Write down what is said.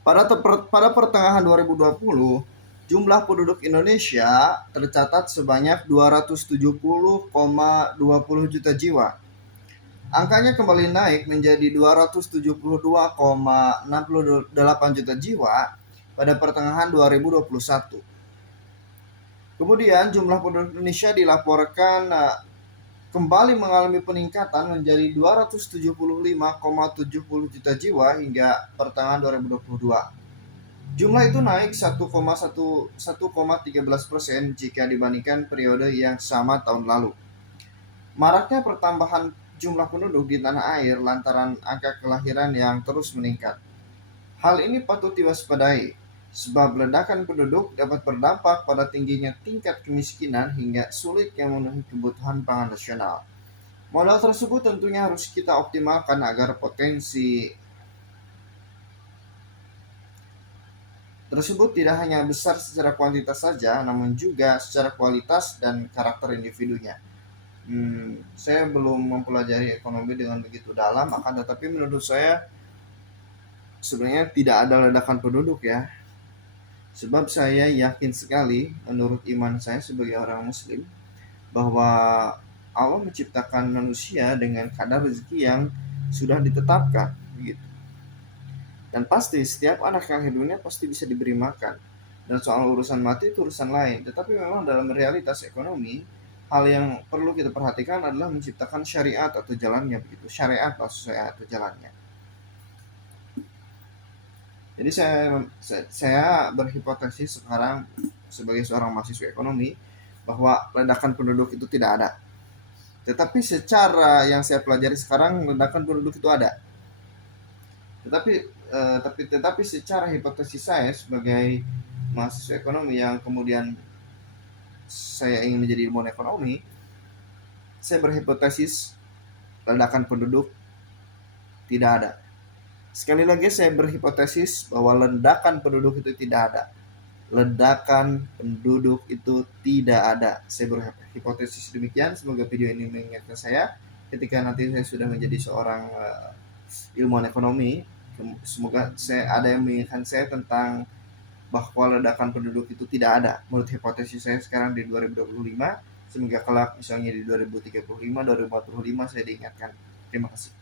Pada pertengahan 2020, jumlah penduduk Indonesia tercatat sebanyak 270,20 juta jiwa. Angkanya kembali naik menjadi 272,68 juta jiwa pada pertengahan 2021. Kemudian jumlah penduduk Indonesia dilaporkan kembali mengalami peningkatan menjadi 275,70 juta jiwa hingga pertengahan 2022. Jumlah itu naik 1,13% jika dibandingkan periode yang sama tahun lalu. Maraknya pertambahan jumlah penduduk di tanah air lantaran angka kelahiran yang terus meningkat. Hal ini patut diwaspadai, sebab ledakan penduduk dapat berdampak pada tingginya tingkat kemiskinan hingga sulitnya memenuhi kebutuhan pangan nasional. Modal tersebut tentunya harus kita optimalkan agar potensi tersebut tidak hanya besar secara kuantitas saja, namun juga secara kualitas dan karakter individunya. Saya belum mempelajari ekonomi dengan begitu dalam, akan tetapi menurut saya sebenarnya tidak ada ledakan penduduk ya. Sebab saya yakin sekali menurut iman saya sebagai orang muslim bahwa Allah menciptakan manusia dengan kadar rezeki yang sudah ditetapkan begitu. Dan pasti setiap anak yang lahir dunia pasti bisa diberi makan. Dan soal urusan mati itu urusan lain. Tetapi memang dalam realitas ekonomi, hal yang perlu kita perhatikan adalah menciptakan syariat atau jalannya begitu. Syariat atau jalannya. Jadi saya berhipotesis sekarang sebagai seorang mahasiswa ekonomi bahwa ledakan penduduk itu tidak ada. Tetapi secara yang saya pelajari sekarang ledakan penduduk itu ada. Tetapi secara hipotesis saya sebagai mahasiswa ekonomi yang kemudian saya ingin menjadi ilmuwan ekonomi, saya berhipotesis ledakan penduduk tidak ada. Sekali lagi saya berhipotesis bahwa ledakan penduduk itu tidak ada. Ledakan penduduk itu tidak ada. Saya berhipotesis demikian. Semoga video ini mengingatkan saya ketika nanti saya sudah menjadi seorang ilmuwan ekonomi. Semoga ada yang mengingatkan saya tentang bahwa ledakan penduduk itu tidak ada. Menurut hipotesis saya sekarang di 2025, semoga kelak misalnya di 2035, 2045 saya diingatkan. Terima kasih.